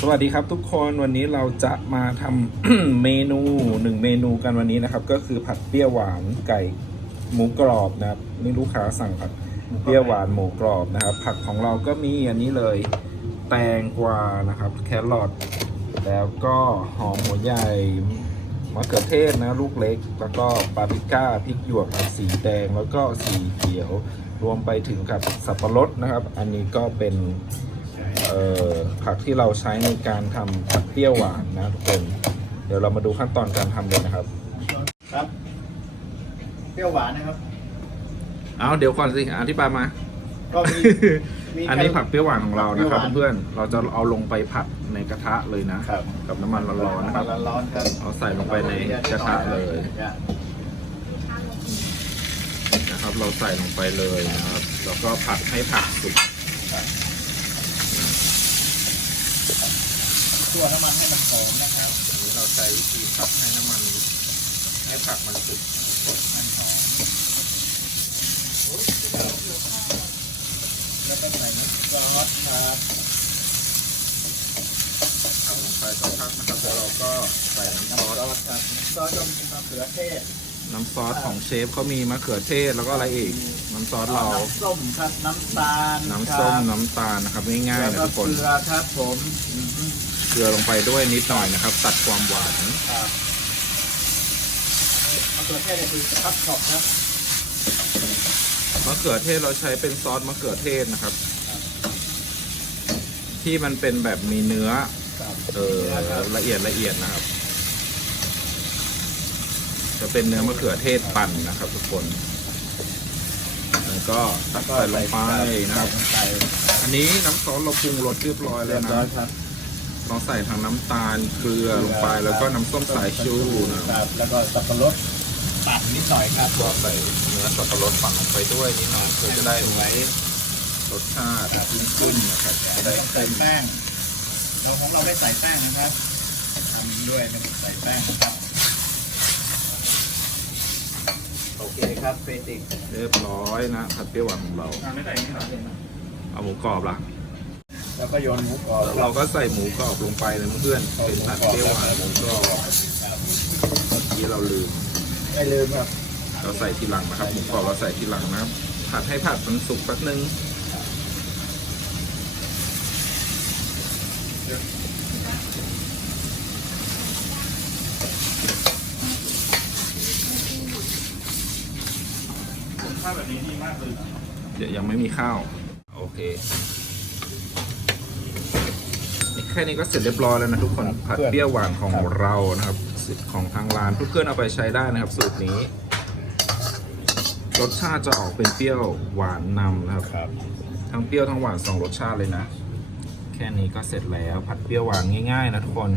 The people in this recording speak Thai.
สวัสดีครับทุกคนวันนี้เราจะมาทำเมนูหนึ่งเมนูกันวันนี้นะครับ ก็คือผัดเปรี้ยวหวานไก่หมูกรอบนะครับนี่ลูกค้าสั่งผัดเปรี้ยวหวานหมูกรอบนะครับ ผักของเราก็มีอันนี้เลยแตงกวานะครับ แครอทแล้วก็หอมหัวใหญ่มะเขือเทศนะลูกเล็ก แล้วก็ปาปริก้าพริกหยวกสีแดงแล้วก็สีเขียว รวมไปถึงกับสับปะรดนะครับ อันนี้ก็เป็นเอ่อ ผักที่เราใช้ในการทำผัดเปรี้ยวหวานนะทุกคน เดี๋ยวเรามาดูขั้นตอนการทำเลยนะครับ ครับ เปรี้ยวหวานนะครับ เอาเดี๋ยวก่อนสิอธิบายมา ก็มีมีอันนี้ผักเปรี้ยวหวานของเรานะครับเปรี้ยวหวานเพื่อนๆเราจะเอาลงไปผัดในกระทะเลยนะ ครับ กับน้ำมันร้อนๆนะครับ ร้อนๆครับเอาใส่ลงไปในกระทะเลยนี่นะครับ เราใส่ลงไปเลยนะครับ แล้วก็ผัดให้ผักสุก ตัวน้ำมันให้มันหอมนะครับอันนี้เราใช้วิธีผัดให้น้ำมันให้ผักมันสุกแล้วก็ใส่น้ำซอสครับทำลงไปสักพักนะครับแล้วเราก็ใส่น้ำซน้ำอซสอสครับซอสก็มีมะเขือเทศน้ำซอสของเชฟเขามีมะเขือเทศแล้วก็อะไรอีก น้ำซอสเรา น้ำส้มครับน้ำตาล น้ำส้มครับน้ำตาลนะครับง่ายๆแล้วนะก็ทุกเกคนลือครับผมอืม เกลือลงไปด้วยนิดหน่อยนะครับ ตัดความหวานครับมะเขือเทศเนี่ยคือคับช็อปครับมะเขือเทศเราใช้เป็นซอสมะเขือเทศนะครับ ที่มันเป็นแบบมีเนื้อครับเออละเอียดละเอียดนะครับ จะเป็นเนื้อมะเขือเทศปั่นนะครับ ทุกคนแล้วก็ตักใส่ลงไปนะครับใส่อันนี้น้ำซอสเราปรุงรสเรียบร้อยเรีแล้ยวบนะร้อยครับ เราใส่ทางน้ำตาลเกลือลงไปแล้วก็น้ำส้มสายชูนะคครับรับแล้วก็สับปะรดตัดนิดหน่อยครับก็ใส่เนื้อสับปะรดปั่นลงไปด้วยนิดหน่อยเพื่อจะได้สวยรสชาติขึ้นขึ้นนะครับจะจะได้ได้ใส่แป้งเราของเราได้ใส่แป้งนะครับทำด้วยไม่ต้องใส่แป้งครับโอเคครับเบสิกเรียบร้อยนะผัดเปรี้ยวหวานของเรา ไม่ใส่ไม่ใส่เอาหมูกรอบล่ะ แล้วก็โยนหมูกรอบเราก็ใส่หมูกรอบลงไปเลยเพื่อนๆเป็นผัดเปรี้ยวหวานหมูกรอบเมื่อกี้เราลืมไม่ลืมครับเราใส่ทีหลังนะครับหมูกรอบเราใส่ทีหลังนะครับผัดให้ผัดมันสุกแป๊บนึงข้าวแบบนี้ดีมากเลยเดี๋ยวยังไม่มีข้าว โอเคนี่ แค่นี้ก็เสร็จเรียบร้อยแล้วนะทุกคนผัดเปรี้ยวหวานของเรานะครับสูตรของทางร้านทุกเพื่อนเอาไปใช้ได้นะครับสูตรนี้ รสชาติจะออกเป็นเปรี้ยวหวานนำนะครับครับ ทั้งเปรี้ยวทั้งหวานสองรสชาติเลยนะ แค่นี้ก็เสร็จแล้วผัดเปรี้ยวหวานง่าย ๆ นะทุกคน